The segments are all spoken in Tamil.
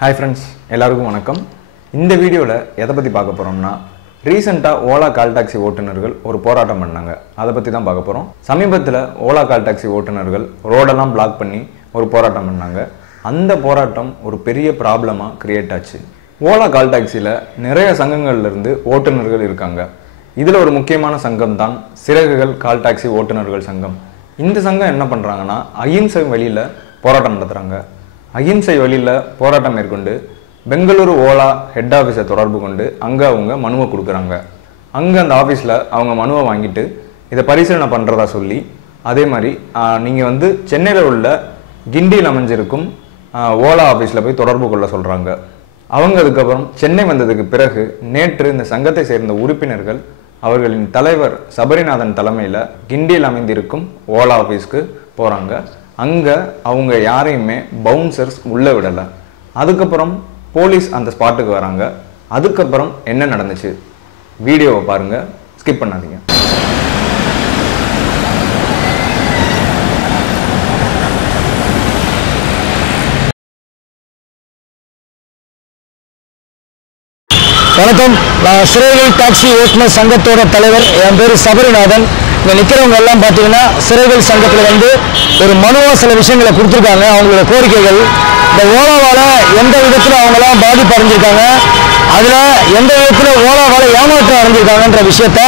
ஹாய் ஃப்ரெண்ட்ஸ் எல்லாருக்கும் வணக்கம். இந்த வீடியோவில் எதை பற்றி பார்க்க போகிறோம்னா ரீசெண்டாக ஓலா கால் டாக்ஸி ஓட்டுநர்கள் ஒரு போராட்டம் பண்ணாங்க. அதை பற்றி தான் பார்க்க போகிறோம் சமீபத்தில் ஓலா கால் டாக்ஸி ஓட்டுநர்கள் ரோடெல்லாம் பிளாக் பண்ணி ஒரு போராட்டம் பண்ணாங்க. அந்த போராட்டம் ஒரு பெரிய ப்ராப்ளமாக கிரியேட் ஆச்சு. ஓலா கால் டாக்ஸியில் நிறைய சங்கங்கள்லேருந்து ஓட்டுநர்கள் இருக்காங்க. இதில் ஒரு முக்கியமான சங்கம் தான் சிறகுகள் கால் டாக்ஸி ஓட்டுநர்கள் சங்கம். இந்த சங்கம் என்ன பண்ணுறாங்கன்னா அகிம்சை வழியில் போராட்டம் நடத்துகிறாங்க அகிம்சை வழியில் போராட்டம் மேற்கொண்டு பெங்களூரு ஓலா ஹெட் ஆஃபீஸை தொடர்பு கொண்டு அங்கே அவங்க மனுவை கொடுக்குறாங்க. அங்கே அந்த ஆஃபீஸில் அவங்க மனுவை வாங்கிட்டு இதை பரிசீலனை பண்ணுறதா சொல்லி அதே மாதிரி நீங்கள் வந்து சென்னையில் உள்ள கிண்டியில் அமைஞ்சிருக்கும் ஓலா ஆஃபீஸில் போய் தொடர்பு கொள்ள சொல்கிறாங்க அவங்க அதுக்கப்புறம் சென்னை வந்ததுக்கு பிறகு நேற்று இந்த சங்கத்தை சேர்ந்த உறுப்பினர்கள் அவர்களின் தலைவர் சபரிநாதன் தலைமையில் கிண்டியில் அமைந்திருக்கும் ஓலா ஆஃபீஸ்க்கு போகிறாங்க அங்கே அவங்க யாரையுமே பவுன்சர்ஸ் உள்ளே விடலை. அதுக்கப்புறம் போலீஸ் அந்த ஸ்பாட்டுக்கு வராங்க. அதுக்கப்புறம் என்ன நடந்துச்சு? வீடியோவை பாருங்கள் ஸ்கிப் பண்ணாதீங்க. வணக்கம். நான் சிறைகள் டாக்ஸி ஓட்டுநர் சங்கத்தோட தலைவர். என் பேர் சபரிநாதன். இங்கே நிற்கிறவங்க எல்லாம் பார்த்தீங்கன்னா சிறைகள் சங்கத்தில் வந்து ஒரு மனுவாக சில விஷயங்களை கொடுத்துருக்காங்க. அவங்களோட கோரிக்கைகள். இந்த ஓலாவால் எந்த விதத்தில் அவங்களாம் பாதிப்பு அடைஞ்சிருக்காங்க? அதில் எந்த விதத்தில் ஓலாவால் ஏமாற்றம் அடைஞ்சிருக்காங்கன்ற விஷயத்த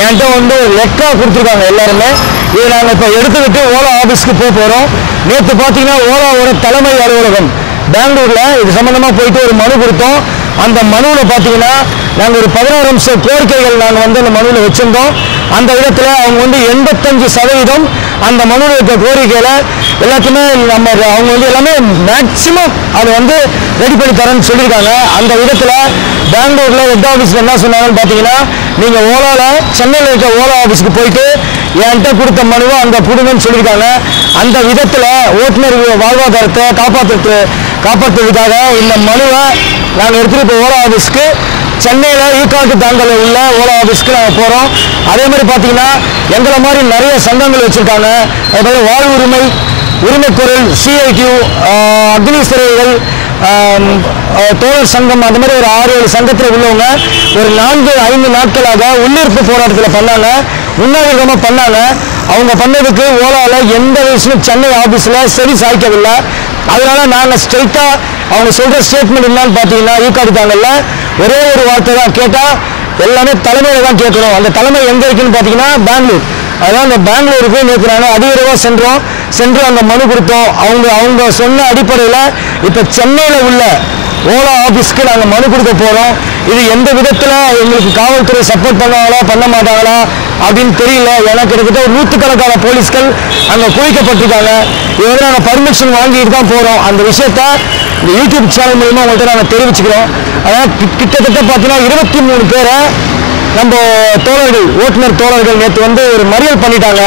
என்கிட்ட வந்து லெக்காக கொடுத்துருக்காங்க எல்லாருமே. இதை நாங்கள் இப்போ எடுத்துக்கிட்டு ஓலா ஆஃபீஸ்க்கு போக போகிறோம் நேற்று பார்த்தீங்கன்னா ஓலாவோட தலைமை அலுவலகம் பெங்களூரில் இது சம்மந்தமாக போயிட்டு ஒரு மனு கொடுத்தோம். அந்த மனுவில் பார்த்தீங்கன்னா நாங்கள் ஒரு பதினாறு நிமிஷம் கோரிக்கைகள் நாங்கள் வந்து அந்த மனுவில் வச்சுருந்தோம். அந்த விதத்தில் அவங்க வந்து எண்பத்தஞ்சு சதவீதம் அந்த மனுவில் இருக்க கோரிக்கையில் எல்லாத்தையுமே நம்ம அவங்க வந்து எல்லாமே மேக்சிமம் அதை வந்து ரெடி பண்ணி தரேன்னு சொல்லியிருக்காங்க. அந்த விதத்தில் பெங்களூரில் ஹெட் ஆஃபீஸில் என்ன சொன்னாங்கன்னு பார்த்தீங்கன்னா நீங்கள் ஓலாவில் சென்னையில் இருக்க ஓலா ஆஃபீஸ்க்கு போயிட்டு என்கிட்ட கொடுத்த மனுவை அங்கே கொடுங்கன்னு சொல்லியிருக்காங்க. அந்த விதத்தில் ஓட்டுநர் வாழ்வாதாரத்தை காப்பாற்றுறது காப்பாற்றுறதுக்காக இந்த மனுவை நாங்கள் எடுத்துகிட்டு இப்போ ஓலா ஆஃபீஸ்க்கு சென்னையில் ஈகாக்கு தாங்கல உள்ள ஓலா ஆஃபீஸ்க்கு நாங்கள் போகிறோம் அதே மாதிரி பார்த்தீங்கன்னா எங்களை மாதிரி நிறைய சங்கங்கள் வச்சுருக்காங்க. அதுபோல் வாழ் உரிமை உரிமைக்குரல் சிஐடியூ அக்னி சிறைகள் தோழர் சங்கம் அந்த மாதிரி ஒரு ஆறு ஏழு சங்கத்தில் உள்ளவங்க ஒரு நான்கு ஐந்து நாட்களாக உள்ளிருப்பு போராட்டத்தில் பண்ணாங்க. உண்ணாவிரதமாக பண்ணாங்க. அவங்க பண்ணதுக்கு ஓலாவில் எந்த விஷயம் சென்னை ஆஃபீஸில் சரி சாய்க்கவில்லை. அதனால் நாங்கள் ஸ்ட்ரைட்டாக அவங்க சொல்கிற ஸ்டேட்மெண்ட் என்னன்னு பார்த்தீங்கன்னா ஈக்காடுத்தாங்கல்ல ஒரே ஒரு வார்த்தை தான் கேட்டால் எல்லாமே தலைமையில தான் கேட்கணும். அந்த தலைமை எங்கே இருக்குன்னு பார்த்தீங்கன்னா பெங்களூர். அதான் அந்த பெங்களூருக்கு நேற்று நிற்கிறாங்க அதிவிரைவாக சென்றோம். சென்று அந்த மனு கொடுத்தோம். அவங்க அவங்க சொன்ன அடிப்படையில் இப்போ சென்னையில் உள்ள ஓலா ஆஃபீஸ்க்கு நாங்கள் மனு கொடுக்க போகிறோம் இது எந்த விதத்தில் எங்களுக்கு காவல்துறை சப்போர்ட் பண்ணுவாங்களா பண்ண மாட்டாங்களா அப்படின்னு தெரியல. ஏன்னா கிட்டத்தட்ட ஒரு நூற்றுக்கணக்கான போலீஸ்கள் அங்கே குவிக்கப்பட்டிருக்காங்க இதெல்லாம் நாங்கள் பர்மிஷன் வாங்கிட்டு தான் போகிறோம் அந்த விஷயத்த இந்த யூடியூப் சேனல் மூலிமா உங்கள்கிட்ட நாங்கள் தெரிவிச்சுக்கிறோம். அதாவது கிட்டத்தட்ட பார்த்தீங்கன்னா இருபத்தி மூணு பேரை நம்ம தோழர்கள் ஓட்டுநர் தோழர்கள் நேற்று வந்து ஒரு மறியல் பண்ணிட்டாங்க.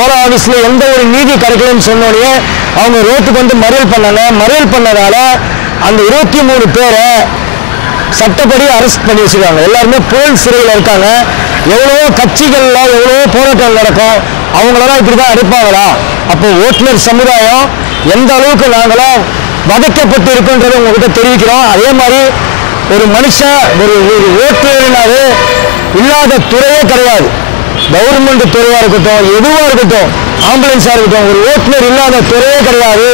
ஓலா ஆஃபீஸில் எந்த ஒரு நீதி கிடைக்கலன்னு சொன்னோடனே அவங்க ரோட்டுக்கு வந்து மறியல் பண்ணாங்க. மறியல் பண்ணதால அந்த இருபத்தி மூணு பேரை சட்டப்படி அரெஸ்ட் பண்ணி வச்சுருக்காங்க. எல்லாருமே புழல் சிறையில் இருக்காங்க. எவ்வளோ கட்சிகளில் எவ்வளோ போராட்டம் நடக்கும். அவங்களெல்லாம் இப்படி தான் அடைப்பாங்களா? அப்போ ஓட்டுநர் சமுதாயம் எந்த அளவுக்கு நாங்களாம் வதைக்கப்பட்டு இருக்குன்றதை உங்ககிட்ட தெரிவிக்கிறோம். அதே மாதிரி ஒரு மனுஷன் ஒரு ஒரு ஓட்டுநர்னாவே இல்லாத துறையே கிடையாது. கவர்மெண்ட் துறையாக இருக்கட்டும் எதுவாக இருக்கட்டும் ஆம்புலன்ஸாக இருக்கட்டும் ஒரு ஓட்டுநர் இல்லாத துறையே கிடையாது.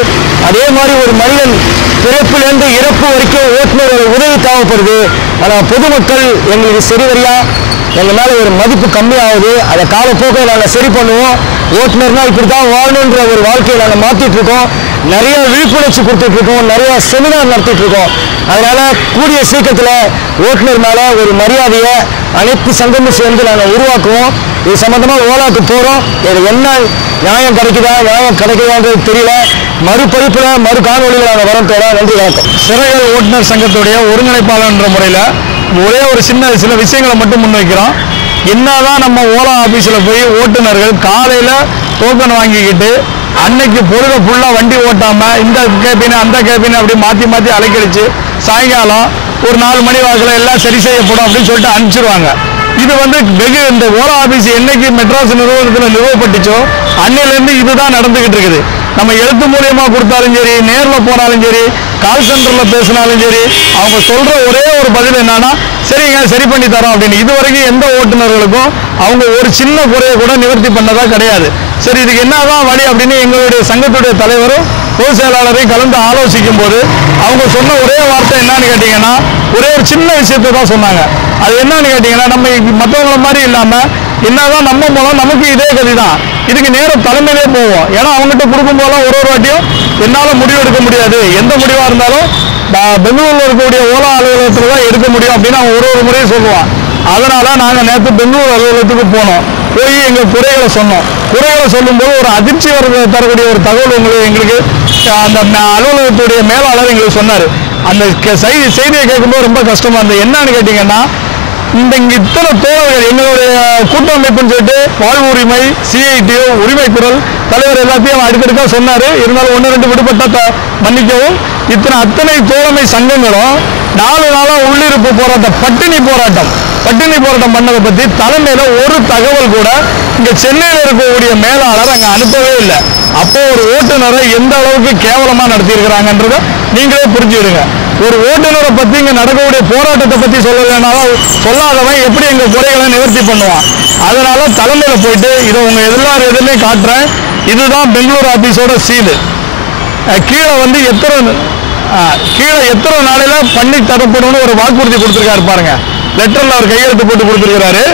அதே மாதிரி ஒரு மனிதன் பிறப்பிலிருந்து இறப்பு வரைக்கும் ஓட்டுநரோட உதவி தேவைப்படுது. ஆனால் பொதுமக்கள் எங்களுக்கு சரிவரியா எங்கள் மேலே ஒரு மதிப்பு கம்மியாகுது. அதை காலப்போக்கில் நாங்கள் சரி பண்ணுவோம். ஓட்டுநர்னால் இப்படி தான் வாழணுன்ற ஒரு வாழ்க்கையை நாங்கள் மாற்றிட்டு இருக்கோம். நிறைய விழிப்புணர்ச்சி கொடுத்துட்டு இருக்கோம் நிறைய செமினார் நடத்திட்டு இருக்கோம் அதனால கூடிய சீக்கிரத்தில் ஓட்டுநர் மேலே ஒரு மரியாதையை அனைத்து சங்கமும் சேர்ந்து நாங்கள் உருவாக்குவோம். இது சம்பந்தமாக ஓலாக்கு போகிறோம் இது என்ன நியாயம் கிடைக்குதா நியாயம் கிடைக்குதான்றது தெரியல. மறுபதிப்பில் மறு காணொலியில் நாங்கள் வரோம் தேட நன்றி வணக்கம். சிறைகள் ஓட்டுநர் சங்கத்துடைய ஒருங்கிணைப்பாளர்ன்ற முறையில் ஒரே ஒரு சின்ன சில விஷயங்களை மட்டும் முன்வைக்கிறோம். என்னதான் நம்ம ஓலா ஆஃபீஸில் போய் ஓட்டுநர்கள் காலையில் டோக்கன் வாங்கிக்கிட்டு அன்னைக்கு பொழுத ஃபுல்லாக வண்டி ஓட்டாமல் இந்த கேபின் அந்த கேபின் அப்படி மாற்றி மாற்றி அலைக்கடிச்சு சாயங்காலம் ஒரு நாலு மணி வாக்கில் எல்லாம் சரி செய்யப்படும் அப்படின்னு சொல்லிட்டு அனுப்பிச்சிருவாங்க. இது வந்து வெகு இந்த ஓலா ஆபீஸ் என்னைக்கு மெட்ராஸ் நிறுவனத்தில் நிறுவப்பட்டுச்சோ அன்னையிலேருந்து இதுதான் நடந்துகிட்டு இருக்குது. நம்ம எழுத்து மூலியமா கொடுத்தாலும் சரி நேரில் போனாலும் சரி கால் சென்டர்ல பேசினாலும் சரி அவங்க சொல்ற ஒரே ஒரு பதில் என்னன்னா சரிங்க சரி பண்ணி தரோம் அப்படின்னு. இது வரைக்கும் எந்த ஓட்டுநர்களுக்கும் அவங்க ஒரு சின்ன குறையை கூட நிவர்த்தி பண்ணதா கிடையாது. சரி இதுக்கு என்னதான் வழி அப்படின்னு எங்களுடைய சங்கத்துடைய தலைவரும் பொதுச் செயலாளரையும் கலந்து ஆலோசிக்கும் போது அவங்க சொன்ன ஒரே வார்த்தை என்னன்னு கேட்டீங்கன்னா ஒரே ஒரு சின்ன விஷயத்தை தான் சொன்னாங்க. அது என்னன்னு கேட்டீங்கன்னா நம்ம மற்றவங்கள மாதிரி இல்லாம என்னதான் நம்ம மூலம் நமக்கு இதே கதி தான் இதுக்கு நேரம் தலைமையிலே போவோம். ஏன்னா அவங்ககிட்ட கொடுக்கும் போதெல்லாம் ஒரு ஒரு வாட்டியும் என்னால முடிவு எடுக்க முடியாது. எந்த முடிவா இருந்தாலும் பெங்களூரில் பெங்களூர்ல இருக்கக்கூடிய ஓலா அலுவலகத்துல தான் எடுக்க முடியும் அப்படின்னு அவங்க ஒரு ஒரு முறையும் சொல்லுவான் அதனால நாங்க நேற்று பெங்களூர் அலுவலகத்துக்கு போனோம். போய் எங்க குறைகளை சொன்னோம். குறைகளை சொல்லும்போது ஒரு அதிர்ச்சி வர தரக்கூடிய ஒரு தகவல் உங்களுக்கு எங்களுக்கு அந்த அலுவலகத்துடைய மேலாளர் எங்களுக்கு சொன்னார். அந்த செய்தி செய்தியை கேட்கும்போது ரொம்ப கஷ்டமாக இருந்தது. என்னன்னு கேட்டிங்கன்னா இந்த இங்கே இத்தனை தோழர்கள் எங்களுடைய கூட்டமைப்புன்னு சொல்லிட்டு வாழ்வு உரிமை சிஐடிஓ உரிமை குரல் தலைவர் எல்லாத்தையும் அவர் சொன்னார். இருந்தாலும் ஒன்று ரெண்டு விடுபட்ட மன்னிக்கவும். இத்தனை அத்தனை தோழமை சங்கங்களும் நாலு நாளாக உள்ளிருப்பு போராட்டம் பட்டினி போராட்டம். பட்டினி போராட்டம் பண்ணதை பத்தி தலைமையில ஒரு தகவல் கூட இங்க சென்னையில இருக்கக்கூடிய மேலாளர் அங்க அனுப்பவே இல்லை. அப்போ ஒரு ஓட்டுநரை எந்த அளவுக்கு கேவலமா நடத்தியிருக்கிறாங்கன்றத நீங்களே புரிஞ்சுடுங்க ஒரு ஓட்டுநரை பத்தி இங்க நடக்கக்கூடிய போராட்டத்தை பத்தி சொல்லலைனாலும் சொல்லாதவன் எப்படி எங்க குறைகளை நிவர்த்தி பண்ணுவான்? அதனால தலைமையில போயிட்டு இதை உங்க எல்லாரும் எதுவுமே காட்டுறேன். இதுதான் பெங்களூர் ஆபீஸோட சீலு. கீழே வந்து எத்தனை கீழே எத்தனை நாளையில பண்ணி தரப்படும்னு ஒரு வாக்குறுதி கொடுத்துருக்காரு பாருங்க. லெட்டர்ல அவர் கையெழுத்து போட்டு கொடுத்துருக்காரு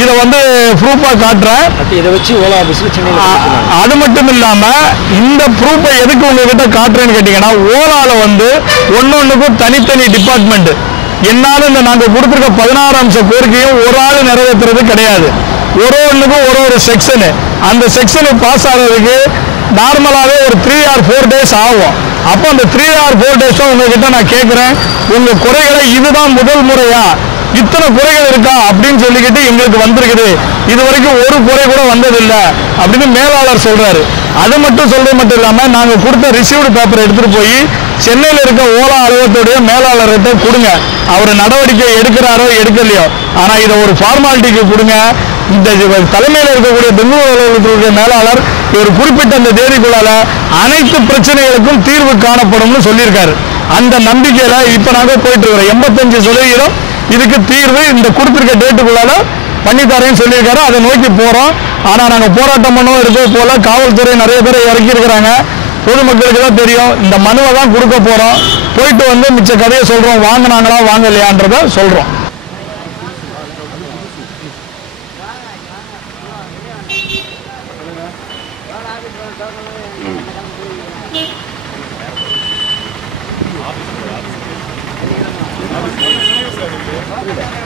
இதை வந்து ப்ரூஃபா காட்டுறேன். இதை வச்சு ஓலா ஆஃபீஸில் அது மட்டும் இல்லாம இந்த ப்ரூஃபை எதுக்கு உங்ககிட்ட காட்டுறேன்னு கேட்டீங்கன்னா ஓலால வந்து ஒன்னொன்னுக்கும் தனித்தனி டிபார்ட்மெண்ட் என்னால இந்த நாங்க கொடுத்துருக்க பதினாறு அம்ச கோரிக்கையும் ஒரு ஆள் நிறைவேற்றுறது கிடையாது. ஒரு ஒண்ணுக்கும் ஒரு ஒரு செக்ஷனு அந்த செக்ஷனு பாஸ் ஆகிறதுக்கு நார்மலாகவே ஒரு த்ரீ ஆர் ஃபோர் டேஸ் ஆகும். அப்போ அந்த த்ரீ ஆர் ஃபோர் டேஸ் தான் உங்ககிட்ட நான் கேட்குறேன் உங்க குறைகளை இதுதான் முதல் முறையா? இத்தனை குறைகள் இருக்கா அப்படின்னு சொல்லிக்கிட்டு எங்களுக்கு வந்திருக்குது. இது வரைக்கும் ஒரு குறை கூட வந்ததில்லை அப்படின்னு மேலாளர் சொல்றாரு. அது மட்டும் சொல்றது மட்டும் இல்லாம நாங்க கொடுத்த ரிசீவ்டு பேப்பர் எடுத்துட்டு போய் சென்னையில் இருக்க ஓலா அலுவலகத்துடைய மேலாளர்கிட்ட கொடுங்க. அவர் நடவடிக்கை எடுக்கிறாரோ எடுக்கலையோ. ஆனா இதை ஒரு ஃபார்மாலிட்டிக்கு கொடுங்க. இந்த இது தலைமையில் இருக்கக்கூடிய பெங்களூர் அலுவலகத்துடைய மேலாளர் ஒரு குறிப்பிட்ட அந்த தேதிக்குள்ளால அனைத்து பிரச்சனைகளுக்கும் தீர்வு காணப்படும்னு சொல்லியிருக்காரு. அந்த நம்பிக்கையில இப்ப நாங்க போயிட்டு இருக்கிறோம். எண்பத்தஞ்சு சதவீதம் இதுக்கு தீர்வு இந்த கொடுத்துருக்க டேட்டுக்குள்ளால பண்ணித்தரேன்னு சொல்லியிருக்காரு. அதை நோக்கி போறோம். ஆனா நாங்க போராட்டம் பண்ணவும் இருக்கிறது போல. காவல்துறை நிறைய பேர் இறக்கி இருக்கிறாங்க. பொதுமக்களுக்கு தான் தெரியும். இந்த மனுவை தான் கொடுக்க போறோம். போயிட்டு வந்து மிச்ச கதையை சொல்றோம். வாங்கினாங்களா வாங்கலையான்றத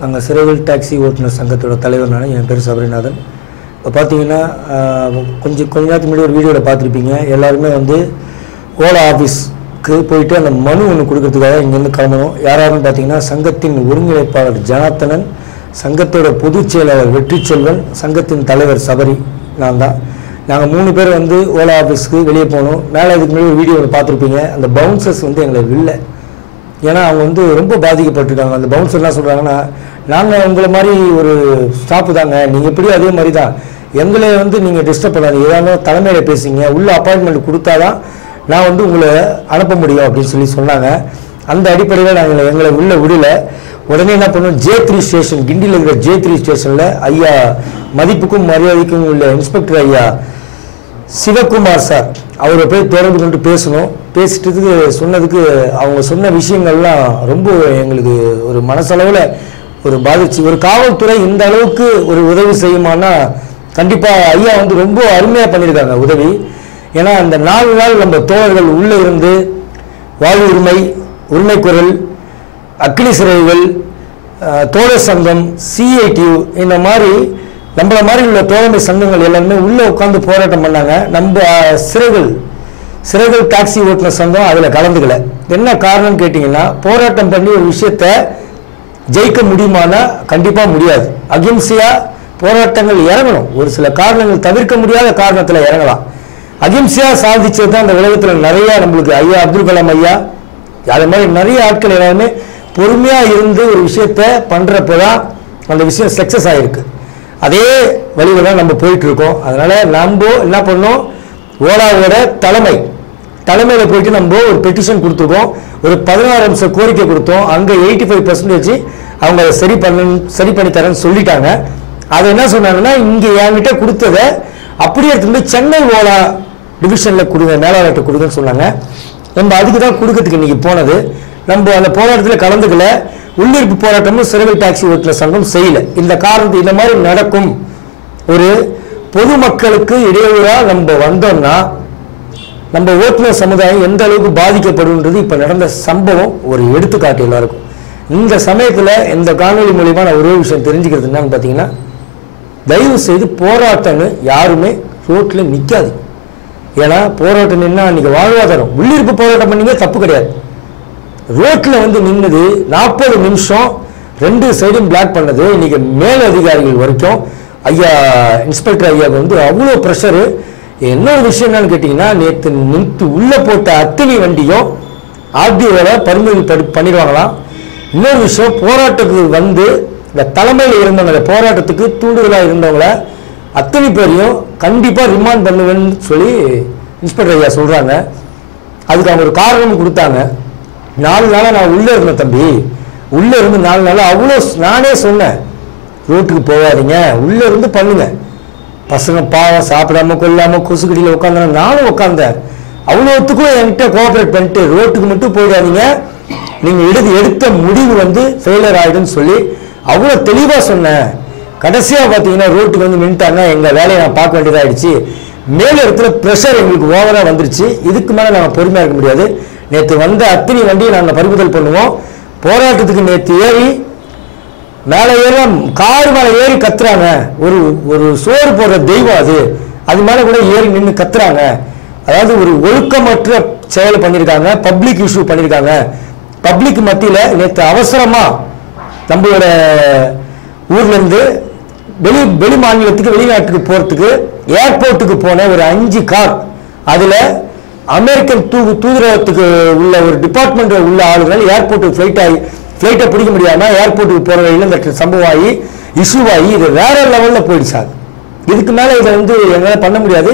நாங்கள் சிறைகள் டாக்ஸி ஓட்டுநர் சங்கத்தோட தலைவர் நான் என் பேர் சபரிநாதன். இப்போ பார்த்தீங்கன்னா கொஞ்சம் கொஞ்ச நேரத்துக்கு முன்னாடி ஒரு வீடியோவில் பார்த்துருப்பீங்க எல்லாருமே வந்து ஓலா ஆஃபீஸ்க்கு போயிட்டு அந்த மனு ஒன்று கொடுக்கறதுக்காக இங்கேருந்து கிளம்பணும். யாராருன்னு பார்த்தீங்கன்னா சங்கத்தின் ஒருங்கிணைப்பாளர் ஜனார்த்தனன் சங்கத்தோட பொதுச் செயலாளர் வெற்றி செல்வன் சங்கத்தின் தலைவர் சபரி நான் தான். நாங்கள் மூணு பேர் வந்து ஓலா ஆஃபீஸ்க்கு வெளியே போனோம். மேலே இதுக்கு முன்னாடி ஒரு வீடியோவில் பார்த்துருப்பீங்க அந்த பவுன்சர்ஸ் வந்து எங்களை வில்லை. ஏன்னா அவங்க வந்து ரொம்ப பாதிக்கப்பட்டிருக்காங்க. அந்த பவுன்சர் என்ன சொல்கிறாங்கன்னா நாங்கள் உங்களை மாதிரி ஒரு ஸ்டாஃப் தாங்க. நீங்கள் எப்படியும் அதே மாதிரி தான் எங்களை வந்து நீங்கள் டிஸ்டர்ப் பண்ணாதீங்க. ஏதாவது தலைமையில் பேசுங்க. உள்ள அப்பாயின்மெண்ட் கொடுத்தாதான் நான் வந்து உங்களை அனுப்ப முடியும் அப்படின்னு சொல்லி சொன்னாங்க. அந்த அடிப்படையில் நாங்கள் எங்களை உள்ள விடல. உடனே என்ன பண்ணோம்? ஜே த்ரீ ஸ்டேஷன் கிண்டியில் இருக்கிற ஜே த்ரீ ஸ்டேஷனில் ஐயா மதிப்புக்கும் மரியாதைக்கும் உள்ள இன்ஸ்பெக்டர் ஐயா சிவகுமார் சார் அவரை போய் தொடர்பு கொண்டு பேசணும். பேசிட்டதுக்கு சொன்னதுக்கு அவங்க சொன்ன விஷயங்கள்லாம் ரொம்ப எங்களுக்கு ஒரு மனசளவில் ஒரு பாதிச்சு. ஒரு காவல்துறை இந்த அளவுக்கு ஒரு உதவி செய்யுமானா கண்டிப்பாக ஐயா வந்து ரொம்ப அருமையாக பண்ணியிருக்காங்க உதவி. ஏன்னா அந்த நாலு நாள் நம்ம தோழர்கள் உள்ளே இருந்து வாழ் உரிமை உரிமை குரல் அக்னி சிறைகள் தோழர் சங்கம் சிஐடியூ இந்த மாதிரி நம்மள மாதிரி உள்ள தோழமை சங்கங்கள் எல்லாருமே உள்ளே உட்காந்து போராட்டம் பண்ணாங்க. நம்ம சிறைகள் சிறைகள் டாக்ஸி ஓட்டுநர் சங்கம் அதில் கலந்துக்கல. என்ன காரணம் கேட்டிங்கன்னா போராட்டம் பண்ணி ஒரு விஷயத்த ஜெயிக்க முடியுமானா கண்டிப்பாக முடியாது. அகிம்சையாக போராட்டங்கள் இறங்கணும். ஒரு சில காரணங்கள் தவிர்க்க முடியாத காரணத்தில் இறங்கலாம். அகிம்சையாக சாதிச்சது தான் அந்த உலகத்தில் நிறைய நம்மளுக்கு ஐயா அப்துல் கலாம் ஐயா. அது மாதிரி நிறைய ஆட்கள் எல்லாருமே பொறுமையாக இருந்து ஒரு விஷயத்த பண்ணுறப்ப தான் அந்த விஷயம் சக்ஸஸ் ஆகிருக்கு அதே வழியில் தான் நம்ம போயிட்டுருக்கோம். அதனால் நம்ம என்ன பண்ணோம்? ஓலாவோட தலைமை. தலைமையில் போயிட்டு நம்ம ஒரு பெட்டிஷன் கொடுத்துருக்கோம். ஒரு பதினாறு நிமிஷம் கோரிக்கை கொடுத்தோம். அங்கே எயிட்டி ஃபைவ் பர்சன்டேஜ் அவங்க அதை சரி பண்ண சரி பண்ணி தரேன்னு சொல்லிட்டாங்க. அதை என்ன சொன்னாங்கன்னா இங்கே என்கிட்ட கொடுத்ததை அப்படியே எடுத்து சென்னை ஓலா டிவிஷனில் கொடுங்க மேலாளர்கிட்ட கொடுங்கன்னு சொன்னாங்க. நம்ம அதுக்கு தான் கொடுக்கறதுக்கு இன்னைக்கு போனது. நம்ம அந்த போராட்டத்தில் கலந்துக்கல. உள்ளிருப்பு போராட்டமும் சிறுவை டாக்ஸி ஓட்டுநர் சங்கம் செய்யல. இந்த காரணத்து இந்த மாதிரி நடக்கும் ஒரு பொதுமக்களுக்கு இடையூறாக நம்ம வந்தோம்னா நம்ம ஓட்டுநர் சமுதாயம் எந்த அளவுக்கு பாதிக்கப்படும்ன்றது இப்போ நடந்த சம்பவம் ஒரு எடுத்துக்காட்டு எல்லாருக்கும். இந்த சமயத்தில் இந்த காணொலி மூலியமாக நான் ஒரே விஷயம் தெரிஞ்சுக்கிறது என்னன்னு பார்த்தீங்கன்னா தயவு செய்து போராட்டம்னு யாருமே ரோட்டில் நிற்காது ஏன்னா போராட்டம் என்ன? அன்றைக்கி வாழ்வாதாரம். உள்ளிருப்பு போராட்டம் பண்ணீங்க தப்பு கிடையாது. ரோட்டில் வந்து நின்னது நாற்பது நிமிஷம் ரெண்டு சைடும் பிளாக் பண்ணது. இன்னைக்கு மேல் அதிகாரிகள் வரைக்கும் ஐயா இன்ஸ்பெக்டர் ஐயாவுக்கு வந்து அவ்வளோ ப்ரெஷரு இன்னொரு விஷயம் என்னன்னு கேட்டிங்கன்னா நேற்று நின்று உள்ளே போட்ட அத்தனை வண்டியும் ஆர்டிஓவில் பரிந்துரை படி பண்ணிடுவாங்களாம். இன்னொரு விஷயம் போராட்டத்துக்கு வந்து இந்த தலைமையில் இருந்தவங்க இந்த போராட்டத்துக்கு தூண்டுதலாக இருந்தவங்கள அத்தனை பேரையும் கண்டிப்பாக ரிமாண்ட் பண்ணுவேன்னு சொல்லி இன்ஸ்பெக்டர் ஐயா சொல்கிறாங்க அதுக்கு அவங்க ஒரு காரணம் கொடுத்தாங்க. நாலு நாளாக நான் உள்ளே இருந்தேன் தம்பி. உள்ளே இருந்து நாலு நாளாக அவ்வளோ நானே சொன்னேன். ரோட்டுக்கு போகாதீங்க. உள்ளே இருந்து பண்ணுங்க. பசங்க பாவம் சாப்பிடாம கொல்லாமல் கொசுக்கடியில் உட்காந்தாங்க நானும் உட்காந்தேன் அவ்வளோ ஒத்துக்கும் என்கிட்ட கோஆப்ரேட் பண்ணிட்டு ரோட்டுக்கு மட்டும் போயிடாதீங்க. நீங்கள் எடுத்து எடுத்த முடிவு வந்து ஃபெயிலர் ஆகிடுன்னு சொல்லி அவ்வளோ தெளிவாக சொன்னேன். கடைசியாக பார்த்தீங்கன்னா ரோட்டுக்கு வந்து நின்ட்டாங்க. எங்கள் வேலையை நான் பார்க்க வேண்டியதாகிடுச்சு மேல இடத்துல ப்ரெஷர் எங்களுக்கு ஓவராக வந்துருச்சு. இதுக்கு மேலே நாங்கள் பொறுமையாக இருக்க முடியாது. நேற்று வந்த அத்தனை வண்டியை நாங்கள் பறிமுதல் பண்ணுவோம். போராட்டத்துக்கு நேற்று ஏறி மேலே ஏற கார் மேலே ஏறி கத்துறாங்க. ஒரு ஒரு சோறு போடுற தெய்வம் அது. அது மேலே கூட ஏறி நின்று கத்துறாங்க. அதாவது ஒரு ஒழுக்கமற்ற செயல் பண்ணியிருக்காங்க பப்ளிக் இஷ்யூ பண்ணியிருக்காங்க பப்ளிக் மத்தியில் நேற்று அவசரமாக நம்மளோட ஊர்லேருந்து வெளி வெளி மாநிலத்துக்கு வெளிநாட்டுக்கு போகிறதுக்கு ஏர்போர்ட்டுக்கு போன ஒரு அஞ்சு கார். அதில் அமெரிக்கன் தூ தூதரகத்துக்கு உள்ள ஒரு டிபார்ட்மெண்ட் உள்ள ஆளுநர் ஏர்போர்ட்டுக்கு ஃப்ளைட் ஆகி ஃப்ளைட்டை பிடிக்க முடியாமல் ஏர்போர்ட்டுக்கு போகிற வழியில் இந்த சம்பவம் ஆகி இஷ்யூ ஆகி இது வேற போயிடுச்சு சார் இதுக்கு மேலே இதை வந்து எங்களால் பண்ண முடியாது.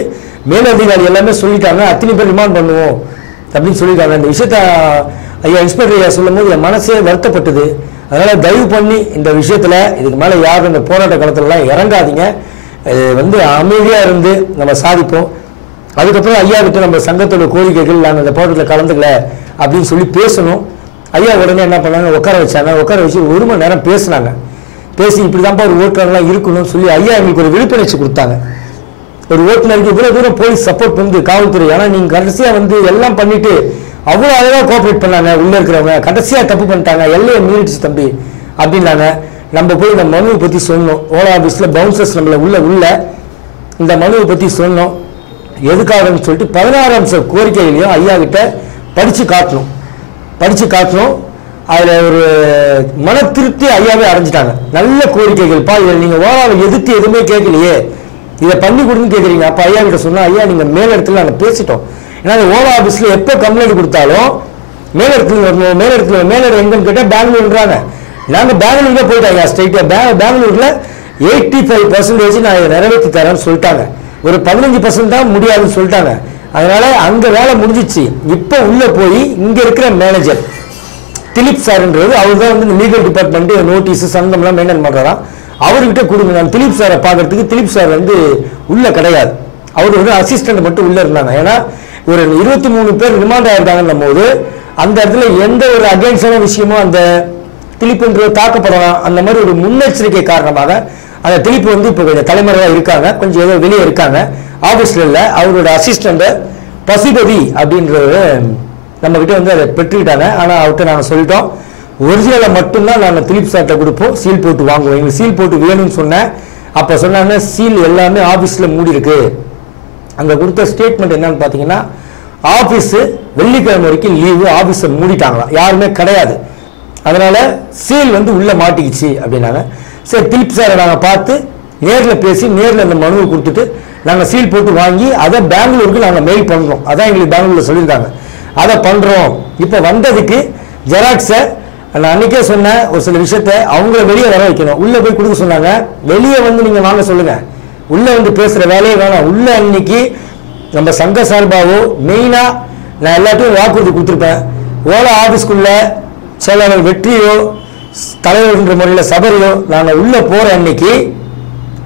மேலதிகாரி எல்லாமே சொல்லிட்டாங்க அத்தனை பேர் ரிமாண்ட் பண்ணுவோம் அப்படின்னு சொல்லிட்டாங்க. இந்த விஷயத்த ஐயா இன்ஸ்பெக்டர் ஐயா சொல்லும் போது என் மனசே வருத்தப்பட்டது. அதனால் தயவு பண்ணி இந்த விஷயத்தில் இதுக்கு மேலே யாரும் இந்த போராட்ட காலத்துலலாம் இறங்காதீங்க. வந்து அமைதியாக இருந்து நம்ம சாதிப்போம். அதுக்கப்புறம் ஐயா கிட்ட நம்ம சங்கத்தோட கோரிக்கைகள் நாங்கள் அந்த போராட்டத்தில் கலந்துக்கல அப்படின்னு சொல்லி பேசணும். ஐயா உடனே என்ன பண்ணாங்க? உட்கார வச்சாங்க. உட்கார வச்சு ஒரு மணி நேரம் பேசுனாங்க. பேசி இப்படி தான்ப்பா ஒரு ஓட்டுநர்லாம் இருக்கணும்னு சொல்லி ஐயா எங்களுக்கு ஒரு விழிப்புணர்ச்சி கொடுத்தாங்க. ஒரு ஓட்டுநருக்கு இவ்வளோ தூரம் போலீஸ் சப்போர்ட் பண்ணுது காவல்துறை. ஏன்னா நீங்கள் கடைசியாக வந்து எல்லாம் பண்ணிட்டு அவ்வளோ அழகாக கோஆப்ரேட் பண்ணாங்க. உள்ளே இருக்கிறவங்க கடைசியாக தப்பு பண்ணிட்டாங்க. எல்லையை மீறிடுச்சு தம்பி அப்படின்னாங்க. நம்ம போய் இந்த மனுவை பற்றி சொன்னோம். ஓலா ஆஃபீஸில் பவுன்சர்ஸ் நம்மளை உள்ள உள்ள. இந்த மனுவை பற்றி சொன்னோம். எதுக்காகன்னு சொல்லிட்டு பதினாறு அம்ச கோரிக்கைகளையும் ஐயா கிட்ட படித்து காட்டணும். படித்து காட்டணும். அதில் ஒரு மன திருப்தி ஐயாவே அடைஞ்சிட்டாங்க. நல்ல கோரிக்கைகள்ப்பா இதில் நீங்கள் ஓலாவை எதிர்த்து எதுவுமே கேட்கலையே. இதை பண்ணி கொடுன்னு கேட்குறீங்க. அப்போ ஐயா கிட்ட சொன்னால் ஐயா நீங்கள் மேலிடத்தில் இடத்துல நாங்கள் பேசிட்டோம். ஏன்னா ஓலா ஆஃபீஸில் எப்போ கம்ப்ளைண்ட் கொடுத்தாலும் மேலிடத்தில் வரணும் மேலிடத்தில் இடத்துல மேலிடம் எங்கன்னு கேட்டால் பெங்களூருன்றாங்க. நாங்கள் பெங்களூருக்கே போயிட்டோம் ஐயா பே பெங்களூரில் எயிட்டி ஃபைவ் பர்சன்டேஜ் நான் இதை நிறைவேற்றி தரேன்னு சொல்லிட்டாங்க. ஒரு பதினஞ்சு பர்சன்ட் தான் முடியாதுன்னு சொல்லிட்டாங்க. அதனால அங்க வேலை முடிஞ்சிச்சு. இப்போ உள்ள போய் இங்க இருக்கிற மேனேஜர் திலீப் சார்ன்றது அவர் தான் வந்து இந்த லீகல் டிபார்ட்மெண்ட் நோட்டீஸ் சங்கம்லாம் மெயின்டைன் பண்றாராம் அவர்கிட்ட கொடுங்க. நான் திலீப் சாரை பார்க்கறதுக்கு திலீப் சார் வந்து உள்ள கிடையாது. அவர் வந்து அசிஸ்டன்ட் மட்டும் உள்ள இருந்தாங்க. ஏன்னா ஒரு இருபத்தி மூணு பேர் ரிமாண்ட் ஆயிருக்காங்கன்னும் போது அந்த இடத்துல எந்த ஒரு அகேன்ஸ்டான விஷயமும் அந்த திலீப்ன்றது தாக்கப்படலாம். அந்த மாதிரி ஒரு முன்னெச்சரிக்கை காரணமாக அந்த திலீப் வந்து இப்போ கொஞ்சம் தலைமுறையாக இருக்காங்க. கொஞ்சம் ஏதோ வெளியே இருக்காங்க. ஆஃபீஸில் இல்லை. அவரோட அசிஸ்டண்ட்டை பசுபதி அப்படின்றவர் நம்மக்கிட்ட வந்து அதை பெற்றுக்கிட்டாங்க. ஆனால் அவர்கிட்ட நாங்கள் சொல்லிட்டோம். ஒரிஜினலை மட்டும்தான் நாங்கள் திலீப் சார்ட்ட கொடுப்போம். சீல் போட்டு வாங்குவோம். எங்களுக்கு சீல் போட்டு வேணும்னு சொன்னேன் அப்போ சொன்னாங்க சீல் எல்லாமே ஆஃபீஸில் மூடி இருக்கு. அங்கே கொடுத்த ஸ்டேட்மெண்ட் என்னன்னு பார்த்தீங்கன்னா ஆஃபீஸு வெள்ளிக்கிழமை வரைக்கும் லீவு ஆஃபீஸை மூடிட்டாங்களாம். யாருமே கிடையாது. அதனால சீல் வந்து உள்ளே மாட்டிக்கிச்சு. அப்படின்னாங்க. சரி திலீப் சாரை நாங்கள் பார்த்து நேரில் பேசி நேரில் அந்த மனுவை கொடுத்துட்டு நாங்கள் சீல் போட்டு வாங்கி அதை பெங்களூருக்கு நாங்கள் மெயில் பண்ணுறோம் அதான் எங்களுக்கு பெங்களூரில் சொல்லியிருக்காங்க. அதை பண்ணுறோம் இப்போ வந்ததுக்கு ஜெராக்ஸை நான் அன்னைக்கே சொன்னேன் ஒரு சில விஷயத்த அவங்கள வெளியே வர வைக்கணும். உள்ளே போய் கொடுக்க சொன்னாங்க. வெளியே வந்து நீங்கள் வாங்க சொல்லுங்கள் உள்ளே வந்து பேசுகிற வேலையே வேணாம். உள்ள அன்னைக்கு நம்ம சங்க சார்பாவோ மெயினாக நான் எல்லாத்தையும் வாக்குறுதி கொடுத்துருப்பேன். ஓலா ஆஃபீஸ்க்குள்ளே செயலாளர் வெற்றியோ ஸ்- முறையில் சபரியோ நாங்கள் உள்ளே போகிற அன்னைக்கு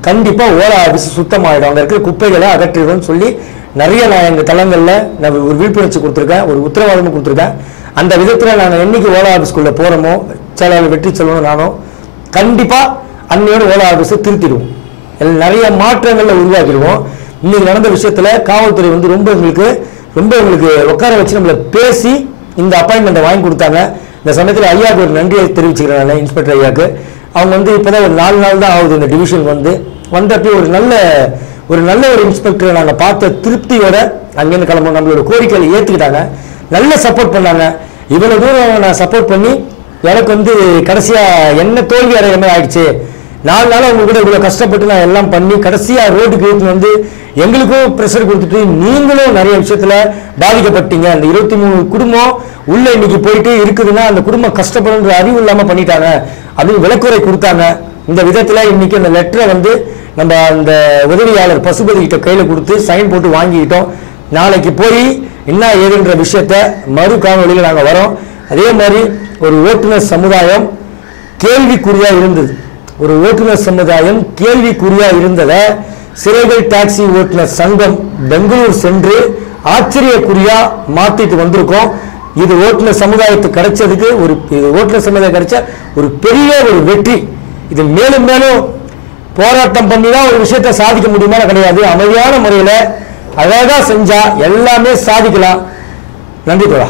கண்டிப்பாக ஓலா ஆஃபீஸ் சுத்தமாகிடும் அங்கே இருக்கிற குப்பைகளை அகற்றிடுவோம்னு சொல்லி நிறைய நான் எங்கள் தளங்களில் நான் ஒரு விழிப்புணர்ச்சி கொடுத்துருக்கேன் ஒரு உத்தரவாதமும் கொடுத்துருக்கேன். அந்த விதத்தில் நாங்கள் என்னைக்கு ஓலா ஆஃபீஸ்க்குள்ளே போகிறோமோ செயலாளர் வெற்றி செல்வனும் நானும் கண்டிப்பாக அன்னையோட ஓலா ஆஃபீஸை திருத்திடுவோம். எல்லாம் நிறைய மாற்றங்களில் உருவாக்கிடுவோம். இன்னைக்கு நடந்த விஷயத்தில் காவல்துறை வந்து ரொம்ப எங்களுக்கு ரொம்ப எங்களுக்கு உட்கார வச்சு நம்மளை பேசி இந்த அப்பாயின்மெண்ட்டை வாங்கி கொடுத்தாங்க. இந்த சமயத்தில் ஐயாவுக்கு ஒரு நன்றியை தெரிவிச்சுக்கிறேன் இன்ஸ்பெக்டர் ஐயாவுக்கு. அவங்க வந்து இப்போதான் ஒரு நாலு நாள் தான் ஆகுது இந்த டிவிஷன் வந்து. வந்தப்போ ஒரு நல்ல ஒரு நல்ல ஒரு இன்ஸ்பெக்டரை நாங்கள் பார்த்த திருப்தியோட அங்கேருந்து கிளம்ப நம்மளோட கோரிக்கையை ஏற்றுக்கிட்டாங்க நல்ல சப்போர்ட் பண்ணாங்க. இவ்வளோ தூரம் நான் சப்போர்ட் பண்ணி எனக்கு வந்து கடைசியாக என்ன தோல்வி அடைகிற மாதிரி ஆயிடுச்சு. நாலு நாள் அவங்க கூட இவ்வளோ கஷ்டப்பட்டு நான் எல்லாம் பண்ணி கடைசியாக ரோட்டுக்கு வந்து எங்களுக்கும் ப்ரெஷர் கொடுத்துட்டு நீங்களும் நிறைய விஷயத்துல பாதிக்கப்பட்டீங்க. அந்த இருபத்தி மூணு குடும்பம் உள்ள இன்னைக்கு போயிட்டு இருக்குதுன்னா அந்த குடும்பம் கஷ்டப்படுன்ற அறிவு இல்லாம பண்ணிட்டாங்க. அப்படின்னு விளக்குறை கொடுத்தாங்க. இந்த விதத்துல இன்னைக்கு அந்த லெட்டரை வந்து நம்ம அந்த உதவியாளர் பசுபதி கிட்ட கையில கொடுத்து சைன் போட்டு வாங்கிக்கிட்டோம். நாளைக்கு போய் என்ன ஏதுன்ற விஷயத்த மறு காணொலியில் நாங்கள் வரோம். அதே மாதிரி ஒரு ஓட்டுநர் சமுதாயம் கேள்விக்குறியா இருந்தது. ஒரு ஓட்டுநர் சமுதாயம் கேள்விக்குறியா இருந்ததை சிறைகள் டாக்ஸி ஓட்டுநர் சங்கம் பெங்களூர் சென்று ஆச்சரியக்குறியா மாத்திட்டு வந்திருக்கோம். இது ஓட்டுநர் சமுதாயத்துக்கு கிடைச்சதுக்கு ஒரு இது ஓட்டுநர் சமுதாயம் கிடைச்ச ஒரு பெரிய ஒரு வெற்றி. இது மேலும் மேலும் போராட்டம் பண்ணி தான் ஒரு விஷயத்தை சாதிக்க முடியுமா கிடையாது. அமைதியான முறையில் அழகா செஞ்சா எல்லாமே சாதிக்கலாம். நன்றி தோழா.